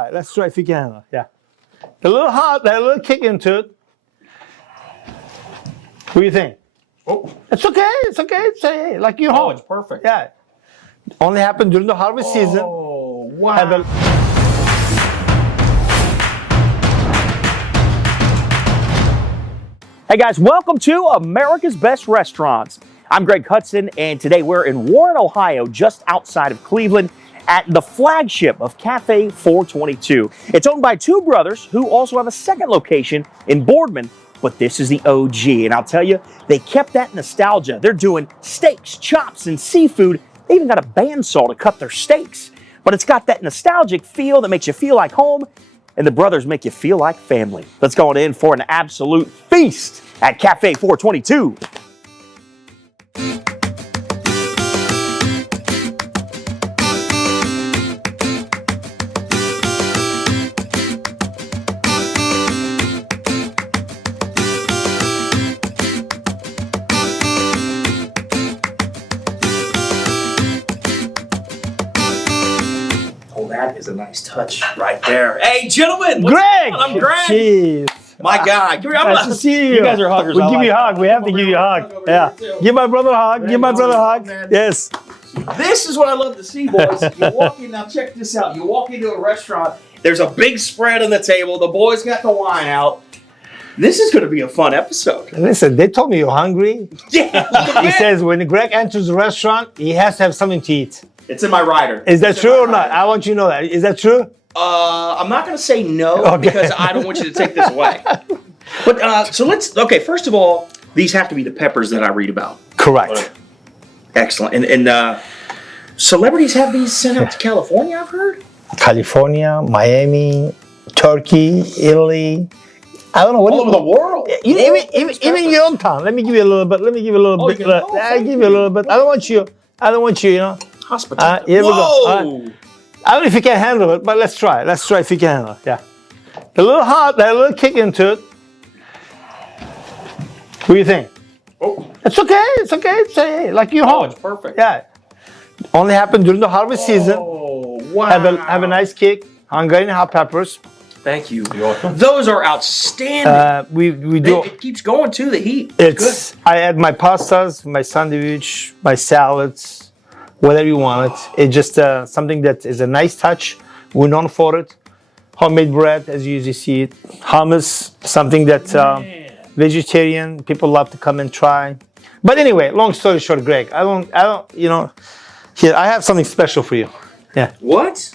try it. Let's try if you can handle it. Yeah. A little hot, a little kick into it. What do you think? Oh, It's okay. It's okay. It's hey, like you're home. it's perfect. Yeah. Only happened during the harvest season. Oh, wow. Have a- Hey guys, welcome to America's Best Restaurants. I'm Greg Hudson, and today we're in Warren, Ohio, just outside of Cleveland, at the flagship of Café 422. It's owned by two brothers who also have a second location in Boardman, but this is the OG, and I'll tell you, they kept that nostalgia. They're doing steaks, chops, and seafood. They even got a bandsaw to cut their steaks, but it's got that nostalgic feel that makes you feel like home, and the brothers make you feel like family. Let's go on in for an absolute feast at Café 422. Oh, that is a nice touch right there. Hey, gentlemen! what's Greg! going on? I'm Greg! Jeez. My God. Nice to see you. You guys are huggers. We'll I give like you a it. hug. We have to give you a hug. Yeah. Give my brother a hug. Give my brother a hug. Yes. This is what I love to see, boys. You walk in, now check this out. You walk into a restaurant, there's a big spread on the table, the boys got the wine out. This is going to be a fun episode. Listen, they told me you're hungry. Yeah. He says when Greg enters the restaurant, he has to have something to eat. It's in my rider. Is that It's in true my or not? rider. I want you to know that. Is that true? I'm not going to say no Okay. because I don't want you to take this away. But so okay, first of all, these have to be the peppers that I read about. Correct. Excellent. And celebrities have these sent out to California, I've heard? California, Miami, Turkey, Italy. I don't know what All over the world. Even your own town. Let me give you a little bit. Let me give you a little bit. I'll give you a little bit. I don't want you, you know. Hospitality. Here we go. Whoa. I don't know if you can handle it, but let's try. Let's try if you can handle it. Yeah. A little hot, a little kick into it. What do you think? Oh, It's okay. It's okay. It's hey, like you're home. it's perfect. Yeah. Only happened during the harvest season. Oh, wow. Have a nice kick. Hungarian hot peppers. Thank you. You're welcome. Those are outstanding. We do. It keeps going too, the heat. It's I add my pastas, my sandwich, my salads, whatever you want it. It's just something that is a nice touch. We're known for it. Homemade bread, as you usually see it. Hummus, something that vegetarian people love to come and try. But anyway, long story short, Greg, I don't, you know. Here, I have something special for you. Yeah. What?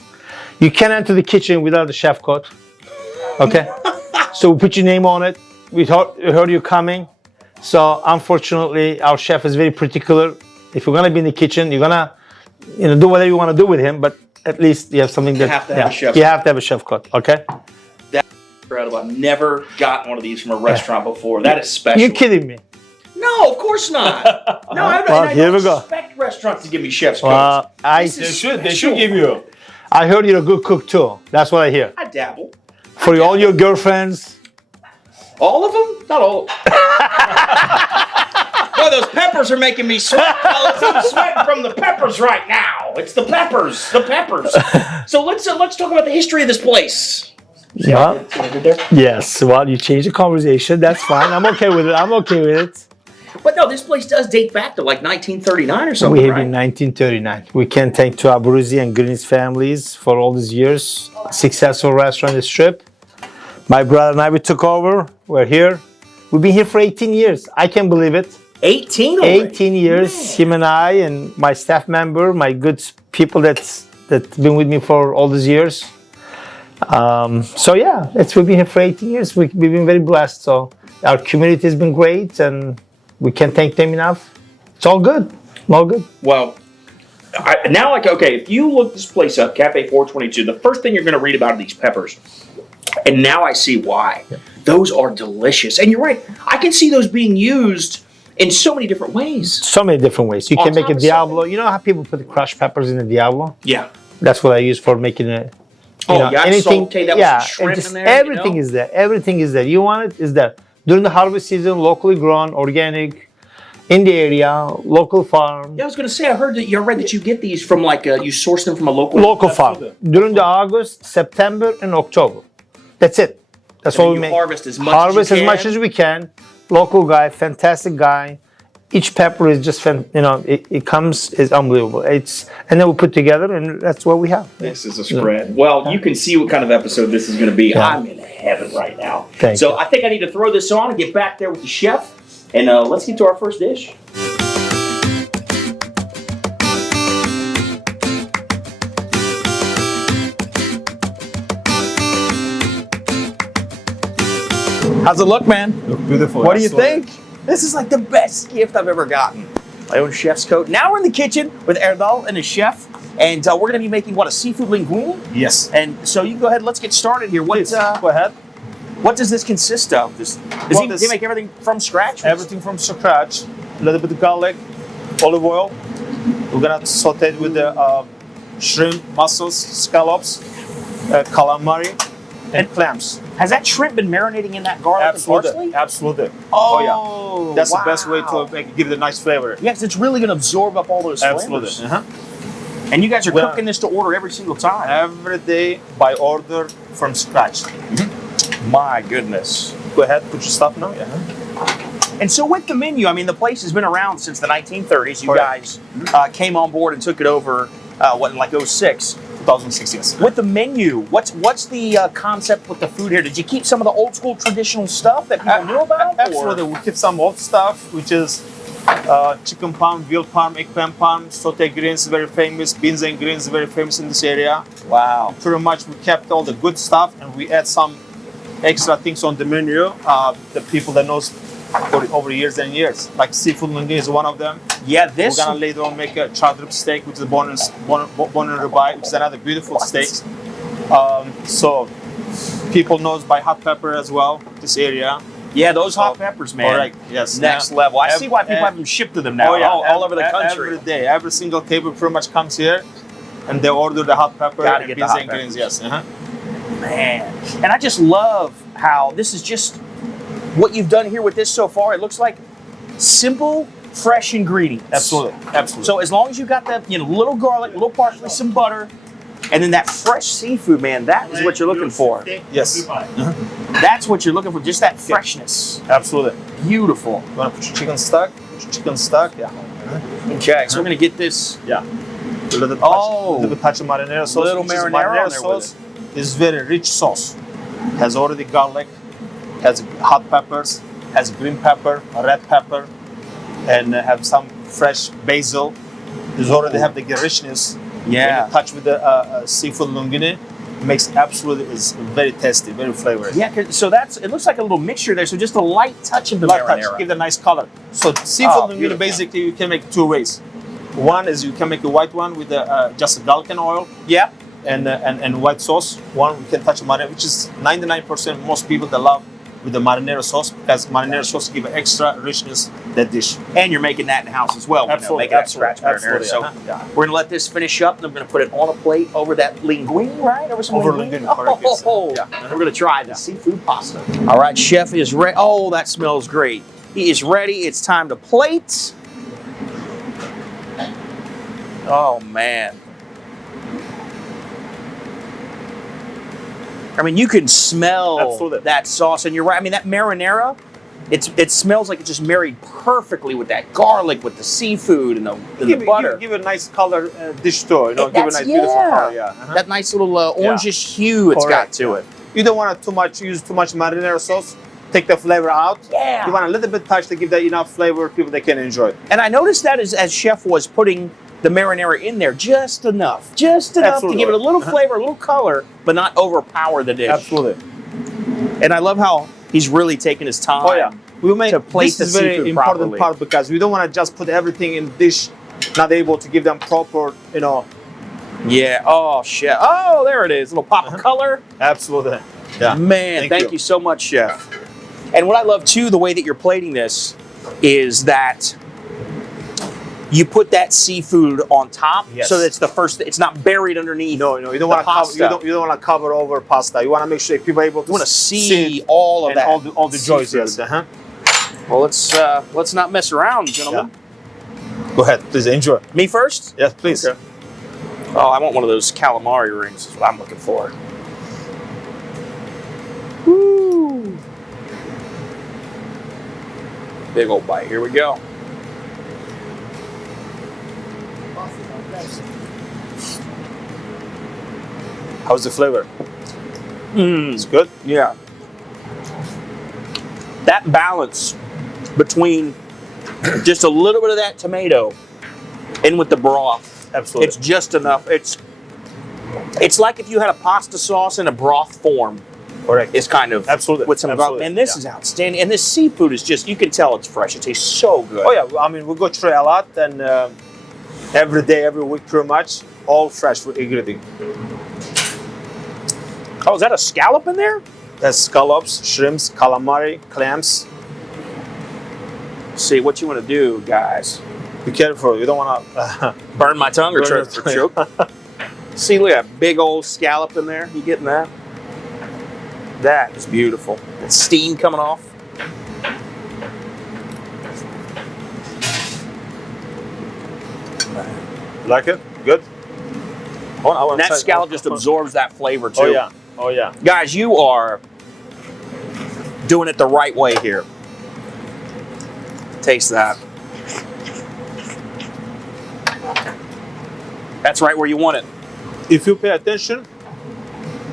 You can't enter the kitchen without the chef coat. Okay? So we put your name on it. We heard you coming. So unfortunately, our chef is very particular. If you're gonna be in the kitchen, you're gonna, do whatever you want to do with him. But at least you have something that have to have a chef you have to have a chef coat. Okay? That's incredible. I've never gotten one of these from a restaurant before. That is special. You're kidding me. No, of course not. No, I Well, here don't we go. expect restaurants to give me chef's coats. I They should give you. I heard you're a good cook too. That's what I hear. I dabble. For all your girlfriends. All of them? Not all. Boy, those peppers are making me sweat, fellas. I'm sweating from the peppers right now. It's the peppers. The peppers. So let's talk about the history of this place. Yeah. See what I did there? Yes. Well, you changed the conversation. That's fine. I'm okay with it. I'm okay with it. But no, this place does date back to like 1939 or We something, have right? in 1939. We can thank to Abruzzi and Green's families for all these years. Successful restaurant in the Strip. My brother and I, we took over. We're here. We've been here for 18 years. I can't believe it. 18 already? 18 years. Him and I and my staff member, my good people that's been with me for all these years. So yeah, we've been here for 18 years. We've been very blessed. So our community has been great, and we can't thank them enough. It's all good. All good. Well, if you look this place up, Café 422, the first thing you're going to read about are these peppers. And now I see why. Yeah. Those are delicious. And you're right. I can see those being used in so many different ways. So many different ways. You On can make a top of Diablo. something. You know how people put the crushed peppers in the Diablo? Yeah. That's what I use for making it. You got saute that with some shrimp in there. Everything is there. Everything is there. You want it, is there. During the harvest season, locally grown, organic, in the area, local farm. Yeah, I was going to say, I heard that you read that you get these from like you source them from a Local farm Absolutely. during the August, September, and October. That's it. That's And all then we you make. harvest as much Harvest as you as much can. as we can. Local guy, fantastic guy. Each pepper is just, it comes is unbelievable. And then we put together, and that's what we have. This is a spread. Well, you can see what kind of episode this is going to be. Yeah. I'm in heaven right now. Thank so you. I think I need to throw this on and get back there with the chef, and let's get to our first dish. How's it look, man? Look beautiful. What do you Absolutely. think? This is like the best gift I've ever gotten. My own chef's coat. Now we're in the kitchen with Erdal and his chef, and we're going to be making, what, a seafood linguine? Yes. And so you can go ahead, let's get started here. Please, go ahead. What does this consist of? Does he make everything from scratch? Everything from scratch. A little bit of garlic, olive oil. We're gonna saute it with the shrimp, mussels, scallops, calamari, and clams. Has that shrimp been marinating in that garlic and parsley? Absolutely. Absolutely. Oh, yeah. That's wow. the best way to give it a nice flavor. Yes, it's really going to absorb up all those Absolutely. flavors. Uh-huh. And you guys are Well- cooking this to order every single time. Every day by order from scratch. My goodness. Go ahead, put your stuff now. Yeah. And so with the menu, I mean, the place has been around since the 1930s. You Correct. guys came on board and took it over, in like 06. 2006, yes. With the menu, what's the concept with the food here? Did you keep some of the old school traditional stuff that people knew about? Absolutely. We keep some old stuff, which is chicken palm, veal palm, eggplant palm, saute greens, very famous. Beans and greens, very famous in this area. Wow. Pretty much we kept all the good stuff and we add some extra things on the menu. The people that knows for over years and years. Like seafood linguine is one of them. Yeah, this. We're gonna later on make a chardrip steak, which is bone and ribeye, which is another beautiful steak. So people knows by hot pepper as well, this area. Yeah, those hot peppers, man. Correct, yes. Next Yeah. level. I see why people have them shipped to them now, all over the country. Every day, every single table pretty much comes here, and they order the hot pepper Gotta and get the beans hot and greens. peppers. Yes. Man. And I just love how this is just what you've done here with this so far. It looks like simple, fresh ingredients. Absolutely, absolutely. So as long as you got that, little garlic, little parsley, some butter, and then that fresh seafood, man, that is what you're looking for. yes, That's what you're looking for, just that freshness. absolutely. Beautiful. You wanna put your chicken stock? Put your chicken stock. Yeah. Okay, so we're gonna get this. Yeah. A little bit touch of marinara sauce. Little which is marinara on there with sauce is very rich sauce. Has already garlic, has hot peppers, has green pepper, red pepper, and have some fresh basil. There's already have the richness. Yeah. When you touch with the seafood linguine, makes absolutely is very tasty, very flavory. Yeah, so it looks like a little mixture there. So just a light touch of the Light marinara. touch, give it a nice color. So seafood linguine beautiful. basically you can make two ways. One is you can make a white one with just garlic and oil. Yeah. And white sauce. One we can touch marinara, which is 99% most people that love with the marinara sauce because marinara sauce give extra richness that dish. And you're making that in house as well. Absolutely, Making that scratch marinara. absolutely, So yeah. we're gonna let this finish up, and I'm gonna put it on a plate over that linguine, right? Over some Over linguine. linguine, correct, yes. Oh, Yeah. We're gonna try the seafood pasta. All right, chef is ready. Oh, that smells great. He is ready. It's time to plate. Oh man. I mean, you can smell Absolutely. that sauce, and you're right. I mean, that marinara, it smells like it just married perfectly with that garlic, with the seafood, and the butter. Give a nice color dish too. Give a That's- nice beautiful color. Yeah. That nice little orangish hue it's Correct, got to it. You don't want to use too much marinara sauce. Take the flavor out. Yeah. You want a little bit touch to give that enough flavor people they can enjoy. And I noticed that as chef was putting the marinara in there, just enough to Absolutely. give it a little flavor, a little color, but not overpower the dish. Absolutely. And I love how he's really taking his time. Oh yeah. We make To plate this the is very seafood important properly. part because we don't want to just put everything in dish, not able to give them proper, Yeah. Oh, chef. Oh, there it is. A little pop of color. Absolutely. Yeah. Man, thank you so much, chef. And what I love too, the way that you're plating this, is that you put that seafood on top, Yes. so that it's the first. It's not buried underneath. No, you don't want to cover. pasta. You don't want to cover over pasta. You want to make sure people are able to You want to see all of and that. all the joys. seafood. Yes. Well, let's not mess around, gentlemen. Go ahead, please enjoy. Me first? Yes, please. Okay. Oh, I want one of those calamari rings. Is what I'm looking for. Woo! Big old bite. Here we go. How's the flavor? It's good. Yeah. That balance between just a little bit of that tomato and with the broth. Absolutely. It's just enough. It's like if you had a pasta sauce in a broth form. Correct. It's kind of Absolutely. with some Absolutely. and this is outstanding. And this seafood is just, you can tell it's fresh. It tastes so good. Oh yeah, I mean we go through a lot, and every day, every week, pretty much all fresh ingredient. Oh, is that a scallop in there? That's scallops, shrimps, calamari, clams. See what you want to do, guys. Be careful, you don't want to. Burn my tongue or Burn choke. your tongue. See, look at that big old scallop in there. You getting that? That is beautiful. That steam coming off. Like it? Good. And that scallop just absorbs that flavor too. Oh yeah. Oh yeah. Guys, you are doing it the right way here. Taste that. That's right where you want it. If you pay attention,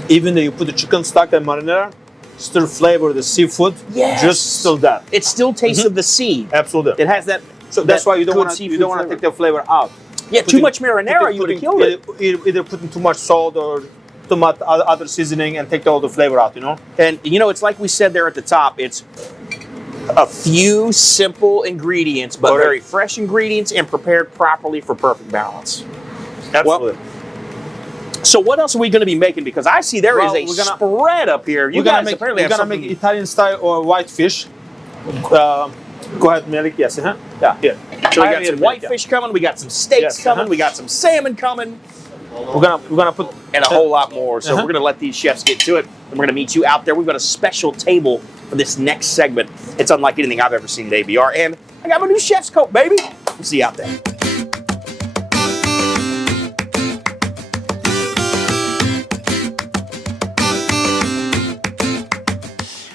even though you put the chicken stock and marinara, still flavor the seafood. Yes. Just still that. It still tastes of the sea. Absolutely. It has that. So that's why you don't good want to seafood flavor. take the flavor out. Yeah, too much marinara, you would have killed it. Either putting too much salt or too much other seasoning and take all the flavor out, you know? And you know, it's like we said there at the top, it's a few simple ingredients, but Correct. very fresh ingredients and prepared properly for perfect balance. Absolutely. So what else are we going to be making? Because I see there is a spread up here. You guys apparently we're have gonna something. make Italian style or white fish. Go ahead, Malik. Yes, yeah, here. So we got some whitefish coming. We got some steaks coming. We got some salmon coming, We're gonna put and a whole lot more. So we're going to let these chefs get to it, and we're going to meet you out there. We've got a special table for this next segment. It's unlike anything I've ever seen at ABR, and I got my new chef's coat, baby. We'll see you out there.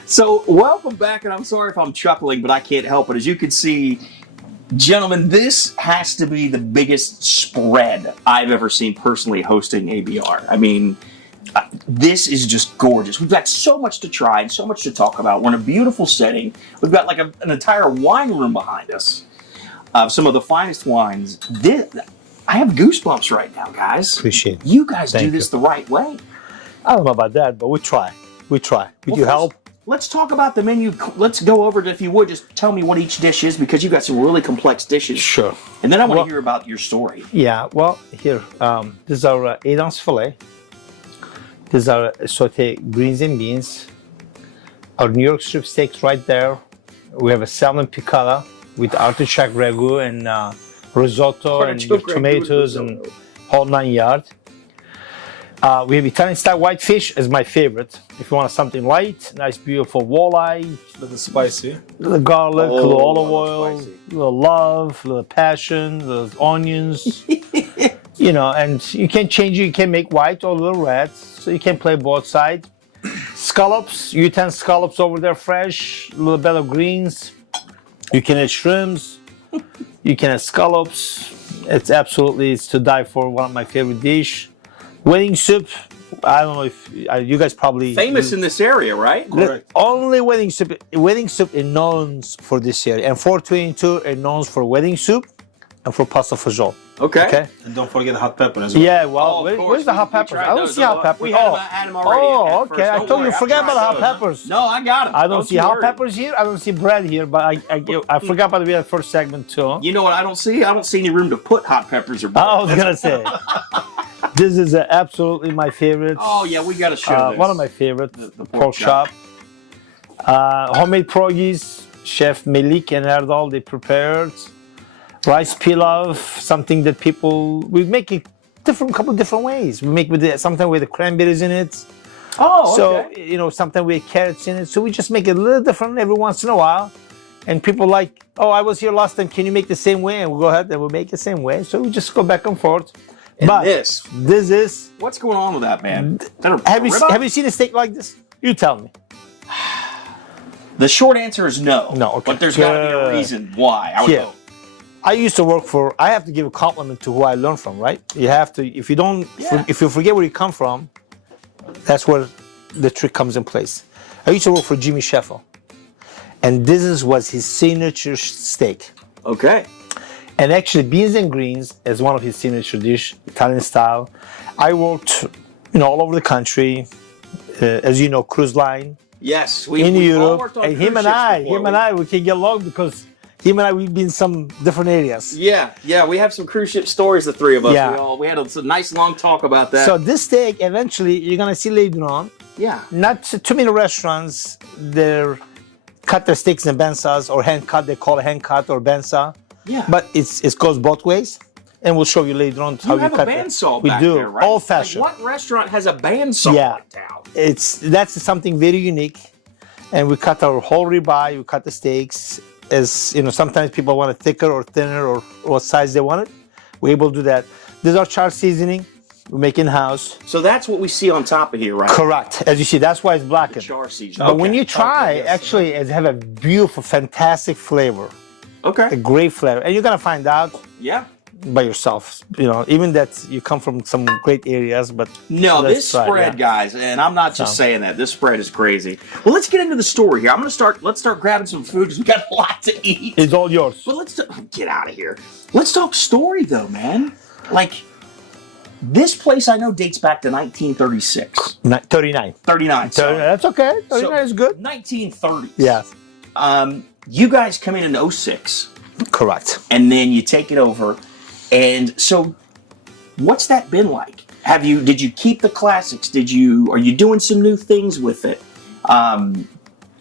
So welcome back, and I'm sorry if I'm chuckling, but I can't help it. As you can see, gentlemen, this has to be the biggest spread I've ever seen personally hosting ABR. I mean, this is just gorgeous. We've got so much to try and so much to talk about. We're in a beautiful setting. We've got like an entire wine room behind us. Some of the finest wines. I have goosebumps right now, guys. Appreciate it. You guys Thank do this you. the right way. I don't know about that, but we try. We try. Would you help? Let's talk about the menu. Let's go over it, if you would. Just tell me what each dish is, because you got some really complex dishes. Sure. And then I want to hear about your story. Yeah, well, here, this is our 8-ounce filet. This is our sauteed greens and beans. Our New York strip steaks right there. We have a salmon piccata with artichoke ragu and risotto and your tomatoes and whole 9 yards. We have Italian style whitefish as my favorite. If you want something light, nice, beautiful walleye, a little spicy. a little garlic, a little olive a oil, spicy. a little love, a little passion, a little onions. You know, and you can change it. You can make white or a little red, so you can play both sides. Scallops, U10 scallops over there, fresh. A little bit of greens. You can add shrimps. You can add scallops. It's to die for. One of my favorite dish. Wedding soup. I don't know if you guys probably Famous in this area, right? Correct. Only wedding soup. Wedding soup is known for this area, and 422 is known for wedding soup and for pasta fagioli. Okay. Okay. And don't forget the hot pepper as well. Yeah. Well, Oh, of course. where's the hot We peppers? tried I don't those. see hot peppers. We had them already. Oh, at okay. first. I Don't thought you worry, forgot I about the hot tried those. peppers. No, I got them. I don't see you hot worry. peppers here. I don't see bread here, but I forgot about the first segment too. You know what I don't see? I don't see any room to put hot peppers or bread. I was gonna say this is absolutely my favorite. Oh, yeah, we got to show this. One of my favorite, The pork chop. Homemade pierogies, Chef Melik and Erdal, they prepared. Rice pilaf, something that we make it couple different ways. We make sometimes with the cranberries in it. Oh, So, okay. sometimes with carrots in it. So we just make it a little different every once in a while. And people like, oh, I was here last time. Can you make the same way? And we'll go ahead and we'll make the same way. So we just go back and forth. And but this is. what's going on with that, man? Is that a Have ribeye? you seen a steak like this? You tell me. The short answer is no. No, okay. But there's got to be a reason why. I would Yeah. hope. I used to work for. I have to give a compliment to who I learned from, right? You have to. If you don't, Yeah. if you forget where you come from, that's where the trick comes in place. I used to work for Jimmy Sheffield, and this was his signature steak. Okay. And actually, beans and greens is one of his signature dish, Italian style. I worked, all over the country. As you know, cruise line Yes, in we've all Europe, worked on and cruise him and ships I, before. we can get along because him and I, we've been in some different areas. Yeah, we have some cruise ship stories, the three of us. Yeah. We had a nice long talk about that. So this steak, eventually, you're gonna see later on. yeah. Not too many restaurants, they cut their steaks in bensas or hand cut. They call it hand cut or bensa. Yeah. But it goes both ways, and we'll show you later on how you have cut a bandsaw We back do, there, right? old fashioned. Like what restaurant has a bandsaw Yeah. in town? That's something very unique, and we cut our whole ribeye. We cut the steaks as sometimes people want it thicker or thinner or what size they want it. We're able to do that. This is our char seasoning. We make in house. So that's what we see on top of here, right? Correct. As you see, that's why it's blackened. Char season. But when you try, yes. actually, it have a beautiful, fantastic flavor, a Okay. great flavor, and you're gonna find out Yeah. by yourself. Even that you come from some great areas, but No, let's this try it, spread, yeah. guys, and I'm not just saying that. This spread is crazy. Well, let's get into the story here. Let's start grabbing some food because we got a lot to eat. It's all yours. But get out of here. Let's talk story though, man. Like this place I know dates back to 1936. 39. 39. 39. Sorry. That's okay. 39 is good. 1930s. Yes. You guys come in 06 Correct. and then you take it over. And so what's that been like? Did you keep the classics? Are you doing some new things with it?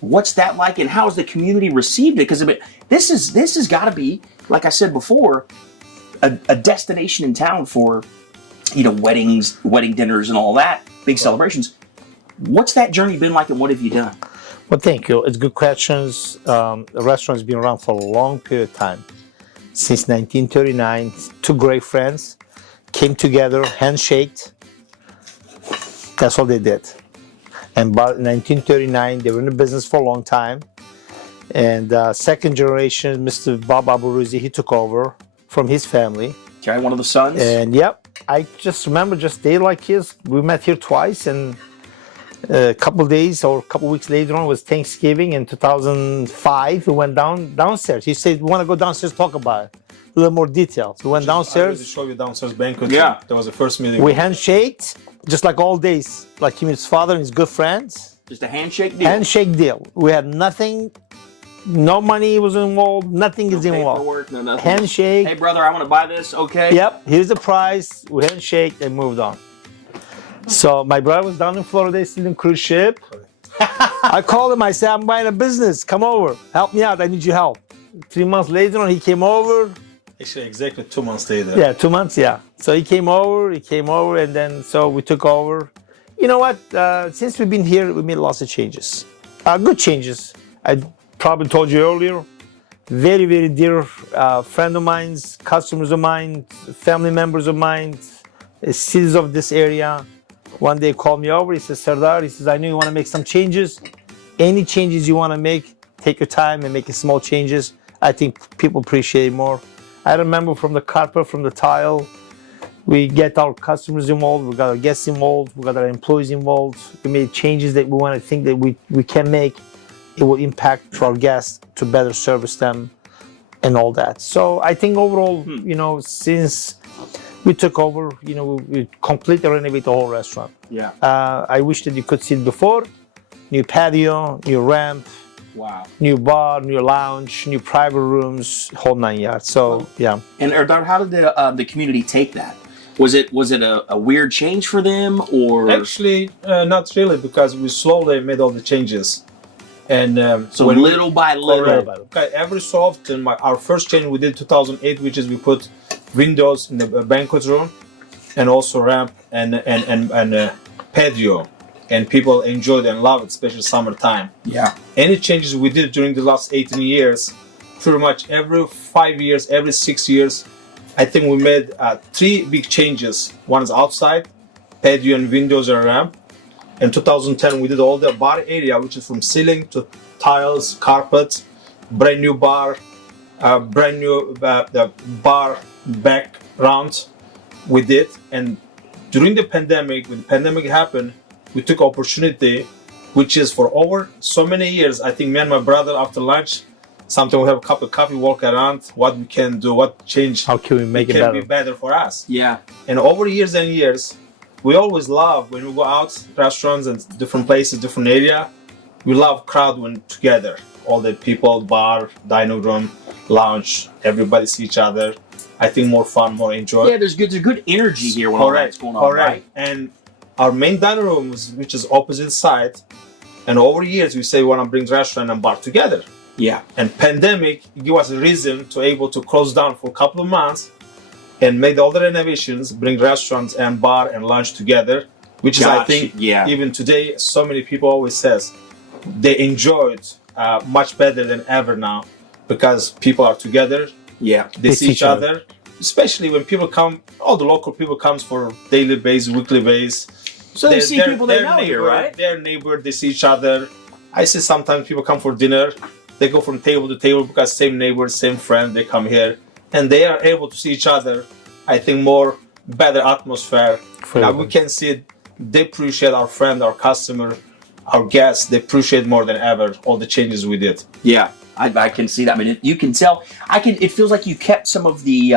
What's that like, and how has the community received it? Because this has got to be, like I said before, a destination in town for, weddings, wedding dinners, and all that, big celebrations. What's that journey been like, and what have you done? Well, thank you. It's good questions. The restaurant's been around for a long period of time. Since 1939, two great friends came together, handshaked. That's all they did. And by 1939, they were in the business for a long time. And second generation, Mr. Bob Aburuzi, he took over from his family. Okay, one of the sons. And yep, I just remember day like his. We met here twice, and a couple days or a couple weeks later on was Thanksgiving in 2005. We went downstairs. He said, "We want to go downstairs, talk about it, a little more details." We went I already downstairs. show you downstairs banquet. Yeah. That was the first meeting. We handshaked, just like all days, like him and his father and his good friends. Just a handshake deal. Handshake deal. We had nothing. No money was involved. Nothing is involved. Paperwork, no nothing. Handshake. Hey, brother, I want to buy this. Okay. Yep, here's the price. We handshake and moved on. So my brother was down in Florida, still in cruise ship. I called him. I said, "I'm buying a business. Come over. Help me out. I need your help." 3 months later on, he came over. Actually, exactly 2 months later. Yeah, 2 months. Yeah. So he came over, and then so we took over. You know what? Since we've been here, we made lots of changes. Good changes. I probably told you earlier. Very, very dear friend of mine, customers of mine, family members of mine, citizens of this area. One day called me over. He says, "Sardar," he says, "I know you want to make some changes. Any changes you want to make, take your time and make small changes. I think people appreciate it more." I remember from the carpet, from the tile, we get our customers involved, we got our guests involved, we got our employees involved. We made changes that we want to think that we can make. It will impact to our guests to better service them and all that. So I think overall, since we took over, we completely renovated the whole restaurant. Yeah. I wish that you could see it before. New patio, new ramp, Wow. new bar, new lounge, new private rooms, whole 9 yards. So yeah. And Erdar, how did the community take that? Was it a weird change for them, or Actually, not really, because we slowly made all the changes. And so when little by little? Okay, every so often, our first change we did 2008, which is we put windows in the banquet room, and also ramp and patio, and people enjoyed and love it, especially summertime. Yeah. Any changes we did during the last 18 years, pretty much every 5 years, every 6 years, I think we made 3 big changes. One is outside, patio and windows and ramp. In 2010, we did all the bar area, which is from ceiling to tiles, carpets, brand new bar, brand new the bar background we did. And during the pandemic, when the pandemic happened, we took opportunity, which is for over so many years. I think me and my brother after lunch, sometimes we have a cup of coffee, walk around, what we can do, what change. How can we make it can better? be better for us. Yeah. And over years and years, we always love when we go out, restaurants and different places, different area. We love crowd when together. All the people, bar, dining room, lounge, everybody see each other. I think more fun, more enjoy. Yeah, there's good energy here when all that's going on, right? And our main dining room, which is opposite side, and over years we say we want to bring restaurant and bar together. Yeah. And pandemic give us a reason to able to close down for a couple of months and make all the renovations, bring restaurants and bar and lunch together, which is I think even today so many people always says they enjoy it much better than ever now because people are together. Yeah, they see each other, especially when people come. All the local people comes for daily base, weekly base. So they see people they know here, right? Their neighbor, they see each other. I see sometimes people come for dinner. They go from table to table because same neighbor, same friend, they come here. And they are able to see each other. I think more better atmosphere. Now we can see it. They appreciate our friend, our customer, our guests. They appreciate more than ever all the changes we did. Yeah, I can see that. I mean, you can tell. It feels like you kept some of the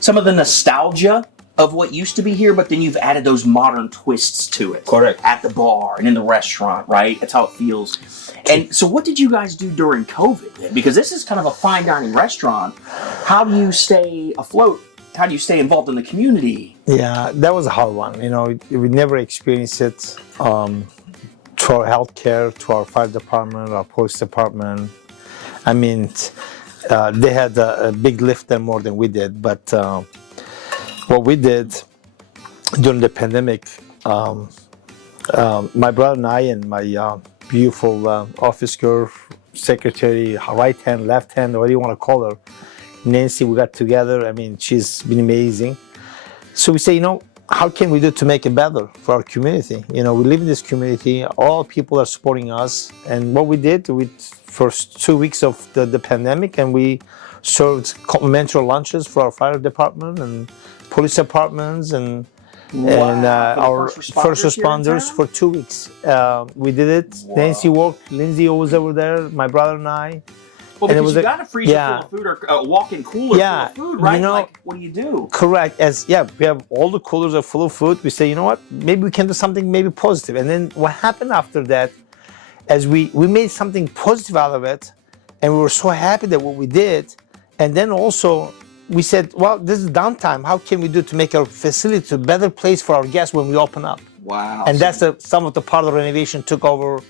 nostalgia of what used to be here, but then you've added those modern twists to it. Correct. At the bar and in the restaurant, right? That's how it feels. And so what did you guys do during COVID then? Because this is kind of a fine dining restaurant. How do you stay afloat? How do you stay involved in the community? Yeah, that was a hard one. You know, we never experienced it to our healthcare, to our fire department, our police department. I mean, they had a big lift there more than we did. But what we did during the pandemic, my brother and I and my beautiful office girl, secretary, right hand, left hand, whatever you want to call her, Nancy, we got together. I mean, she's been amazing. So we say, you know, how can we do to make it better for our community? You know, we live in this community. All people are supporting us. And what we did, first 2 weeks of the pandemic, and we served complimentary lunches for our fire department and police departments and our first responders for 2 weeks. We did it. Wow. Nancy worked. Lindsay was over there. My brother and I. Well, because you got a freezer full of food or a walk-in cooler full of food, right? You know, like, what do you do? Correct. We have all the coolers are full of food. We say, you know what? Maybe we can do something maybe positive. And then what happened after that, as we made something positive out of it, and we were so happy that what we did. And then also we said, well, this is downtime. How can we do to make our facility a better place for our guests when we open up? Wow. And that's some of the part of the renovation took over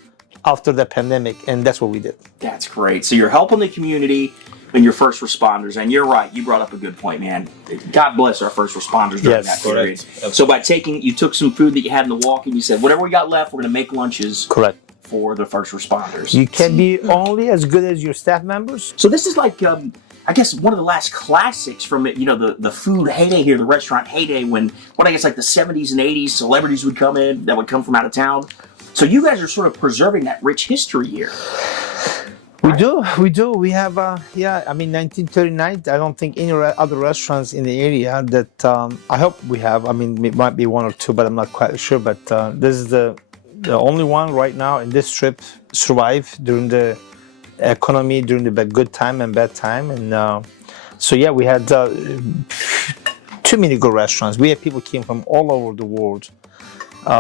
after the pandemic, and that's what we did. That's great. So you're helping the community and your first responders, and you're right. You brought up a good point, man. God bless our first responders during that period. So by you took some food that you had in the walk, and you said, whatever we got left, we're going to make lunches. Correct. For the first responders. You can be only as good as your staff members. So this is like, I guess, one of the last classics from the food heyday here, the restaurant heyday, when I guess like the 70s and 80s, celebrities would come in that would come from out of town. So you guys are sort of preserving that rich history here. We do. We have, I mean, 1939, I don't think any other restaurants in the area that, I hope we have. I mean, it might be one or two, but I'm not quite sure. But this is the only one right now in this strip survived during the economy, during the good time and bad time. And we had too many good restaurants. We had people came from all over the world.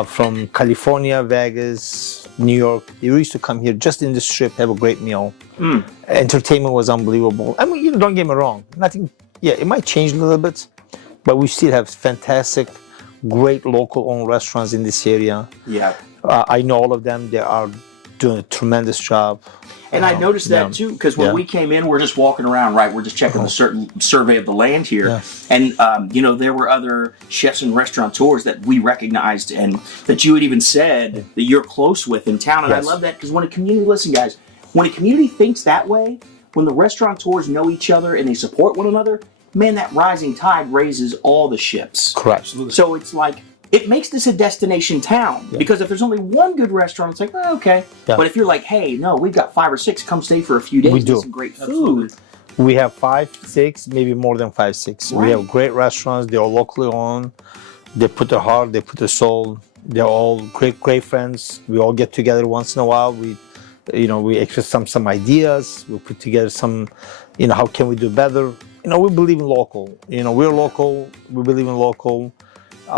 From California, Vegas, New York. They used to come here just in the strip, have a great meal. Entertainment was unbelievable. I mean, don't get me wrong. Nothing, it might change a little bit, but we still have fantastic, great local-owned restaurants in this area. Yeah. I know all of them. They are doing a tremendous job. And I noticed that too, because when we came in, we're just walking around, right? We're just checking the certain survey of the land here. Yeah. And, there were other chefs and restaurateurs that we recognized and that you had even said that you're close with in town. And I love that because when a community, listen, guys, when a community thinks that way, when the restaurateurs know each other and they support one another, man, that rising tide raises all the ships. Correct. Absolutely. So it's like, it makes this a destination town. Yeah. Because if there's only one good restaurant, it's like, oh, okay. Yeah. But if you're like, hey, no, we've got 5 or 6, come stay for a few days, We do. get some great food. We have 5, 6, maybe more than 5, 6. Right. We have great restaurants. They're all locally owned. They put their heart, they put their soul. They're all great friends. We all get together once in a while. We express some ideas. We put together some, how can we do better? We believe in local. We're local. We believe in local.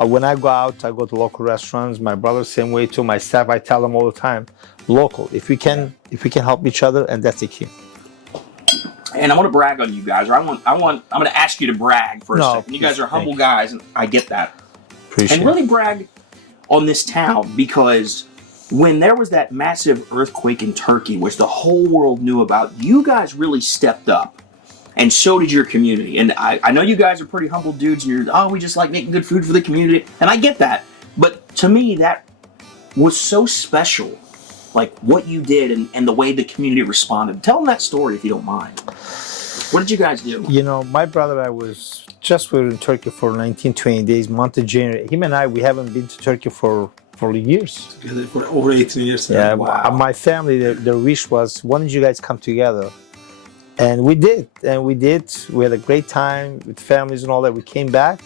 When I go out, I go to local restaurants. My brother, same way too. My staff, I tell them all the time, local. If we can help each other, and that's the key. And I want to brag on you guys. Or I'm going to ask you to brag for a No, second. You guys are humble thank guys, and I get that. Appreciate And really brag on this town, because when there was that massive earthquake in Turkey, which the whole world knew about, you guys really stepped up. And so did your community. And I know you guys are pretty humble dudes, and we just like making good food for the community. And I get that. But to me, that was so special. Like what you did and the way the community responded. Tell them that story if you don't mind. What did you guys do? My brother, we were in Turkey for 19, 20 days, month of January. Him and I, we haven't been to Turkey for years. Together for over 18 years. Yeah, Wow. my family, their wish was, why don't you guys come together? And we did. We had a great time with families and all that. We came back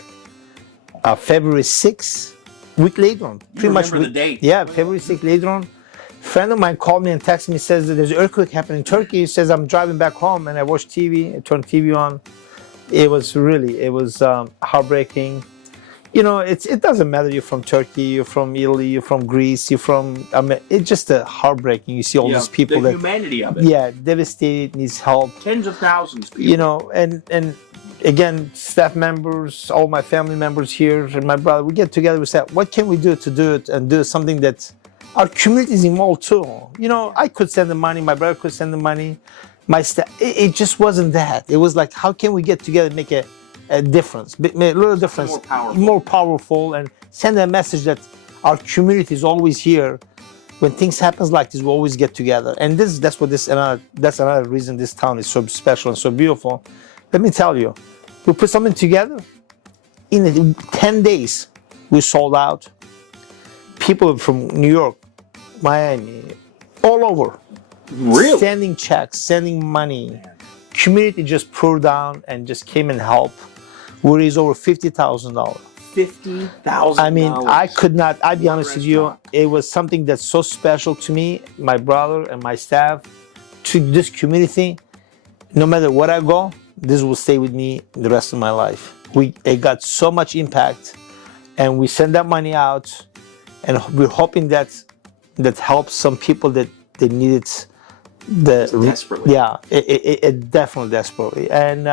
February 6th, week later on. You remember the date. Yeah, February 6th later on. A friend of mine called me and texted me, says that there's an earthquake happening in Turkey. He says, I'm driving back home, and I watched TV. I turned TV on. It was heartbreaking. It doesn't matter you're from Turkey, you're from Italy, you're from Greece, it's just heartbreaking. You see all these people the humanity of it. Yeah, devastated, needs help. Tens of thousands of people. And again, staff members, all my family members here, and my brother, we get together, we say, what can we do to do it and do something that our community is involved too. I could send the money, my brother could send the money, my staff, it just wasn't that. It was like, how can we get together and make a difference, a little difference, more powerful, and send a message that our community is always here. When things happen like this, we always get together. And that's another reason this town is so special and so beautiful. Let me tell you, we put something together. In 10 days, we sold out. People from New York, Miami, all over, Really? sending checks, sending money. Community just poured down and just came and helped. We raised over $50,000. $50,000. I mean, I'll be honest with you, it was something that's so special to me, my brother and my staff, to this community. No matter where I go, this will stay with me the rest of my life. It got so much impact, and we send that money out, and we're hoping that helps some people that they need it. Desperately. Yeah, it definitely desperately. And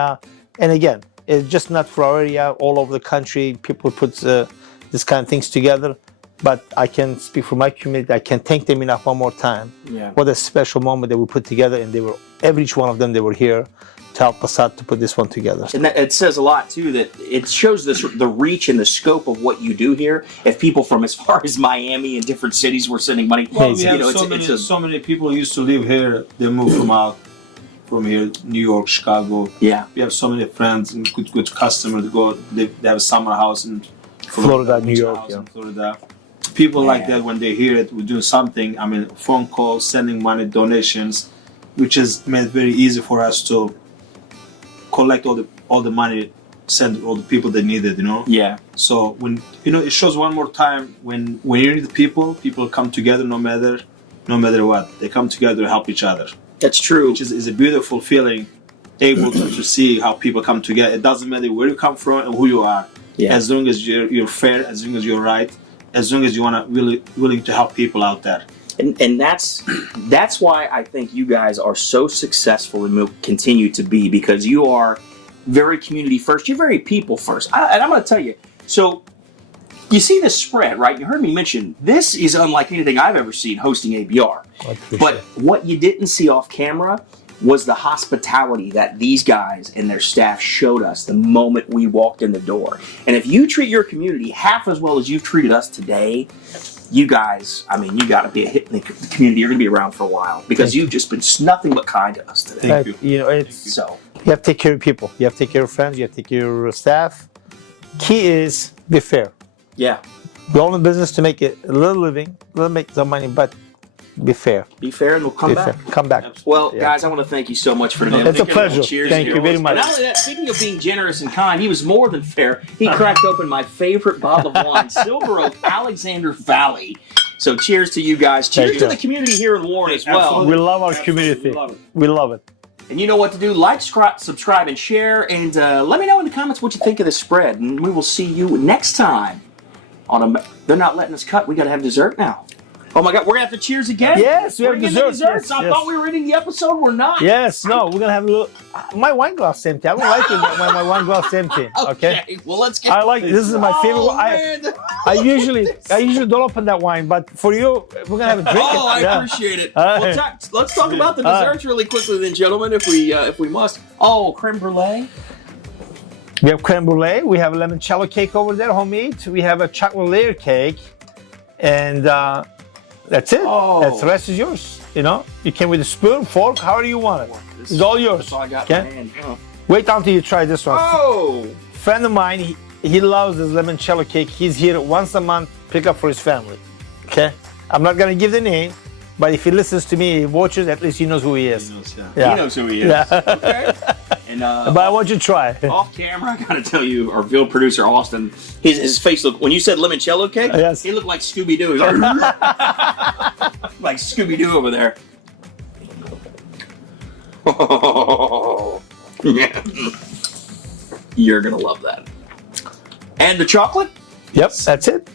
again, it's just not for our area. All over the country, people put this kind of things together. But I can speak for my community. I can thank them enough one more time. Yeah. What a special moment that we put together, and each one of them, they were here to help us out to put this one together. And it says a lot too, that it shows the reach and the scope of what you do here. If people from as far as Miami and different cities were sending money, Well, we have so many people who used to live here. They moved from here, New York, Chicago. Yeah. We have so many friends and good customers. They have a summer house in Florida, New York, in Florida. People like that, when they hear it, we're doing something. I mean, phone calls, sending money, donations, which has made it very easy for us to collect all the money, send all the people that need it. Yeah. So when it shows one more time, when you need people come together no matter what. They come together to help each other. That's true. Which is a beautiful feeling, able to see how people come together. It doesn't matter where you come from and who you are. Yeah. As long as you're fair, as long as you're right, as long as you want to willing to help people out there. And that's why I think you guys are so successful and will continue to be, because you are very community first. You're very people first. And I'm going to tell you, so you see this spread, right? You heard me mention, this is unlike anything I've ever seen hosting ABR. But what you didn't see off camera was the hospitality that these guys and their staff showed us the moment we walked in the door. And if you treat your community half as well as you've treated us today, you guys, I mean, you got to be a hit in the community. You're going to be around for a while because you've just been nothing but kind to us today. Thank you. You know, it's So, you have to take care of people. You have to take care of friends. You have to take care of your staff. Key is be fair. yeah, We're all in business to make a little living, make some money, but be fair. be fair and we'll come Be back. fair. Come back. Well, Yeah. guys, I want to thank you so much for today. It's a pleasure. Cheers. Thank you very And much. not only that, speaking of being generous and kind, he was more than fair. He cracked open my favorite bottle of wine, Silver Oak Alexander Valley. So cheers to you guys. Cheers Thank to you. the community here in Warren as well. We love our community. We love it. And you know what to do. Like, subscribe, and share. And let me know in the comments what you think of this spread. And we will see you next time on a... They're not letting us cut. We got to have dessert now. Oh my God, we're going to have to cheers again? Yes, we have We're getting dessert. desserts. Yes, I yes. thought we were ending the episode. We're not. Yes, no, we're gonna have a little. My wine glass empty. I don't like it when my wine glass empty. Okay. Well, let's get. I like this is my favorite. Oh, I man. usually don't open that wine, but for you, we're gonna have a drink. Oh, I Yeah. appreciate it. All Well, right. let's talk about the desserts really quickly, then, gentlemen, if we must. Oh, creme brulee. We have creme brulee. We have a limoncello cake over there, homemade. We have a chocolate layer cake, and that's it. Oh. That's the rest is yours. You know, you can with a spoon, fork, however you want it. It's all yours. That's all I got in Okay. my hand. Oh. Wait until you try this one. Oh. Friend of mine, he loves this limoncello cake. He's here once a month, pick up for his family. Okay? I'm not gonna give the name, but if he listens to me, he watches, at least he knows who he is. Yeah. He knows who he is. Yeah. Okay. And But I want you to try. off camera, I gotta tell you, our field producer Austin, his face looked. When you said limoncello cake, Yes. he looked like Scooby Doo. Like Scooby Doo over there. Yeah. You're gonna love that. And the chocolate? Yep, that's it.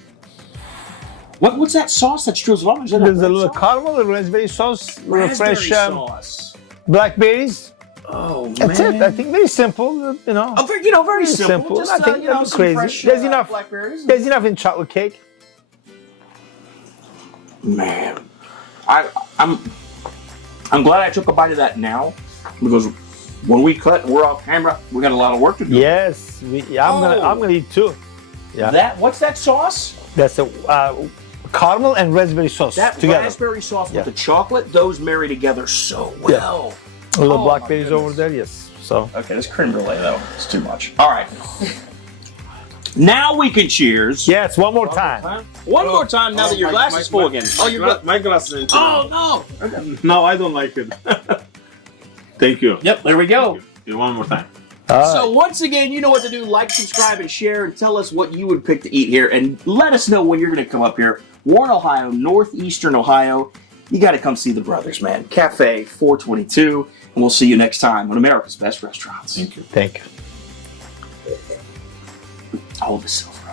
What's that sauce that strews along? Is that There's a red little sauce? caramel, a raspberry sauce, little Raspberry fresh sauce. blackberries. Oh man. That's it. I think very simple. You know, Oh, very, very simple. simple. Just, Nothing, you know, nothing some crazy. fresh, There's enough. blackberries. There's enough in chocolate cake. Man, I'm glad I took a bite of that now because when we cut, we're off camera. We got a lot of work to do. Yes, I'm gonna eat too. Yeah, What's that sauce? that's a caramel and raspberry sauce That together. raspberry sauce Yeah. with the chocolate, those marry together so well. A little Oh, my blackberries over goodness. there. Yes. So Okay, this creme brulee though, it's too much. All right, now we can cheers. yes, one more time. One more time now that your glass is full again. Oh, your my glass is empty. Oh no! No, I don't like it. Thank you. Yep, there we go. Yeah, one more time. So once again, you know what to do. Like, subscribe, and share, and tell us what you would pick to eat here. And let us know when you're going to come up here. Warren, Ohio, northeastern Ohio. You got to come see the brothers, man. Café 422. And we'll see you next time on America's Best Restaurants. Thank you. Hold this silver.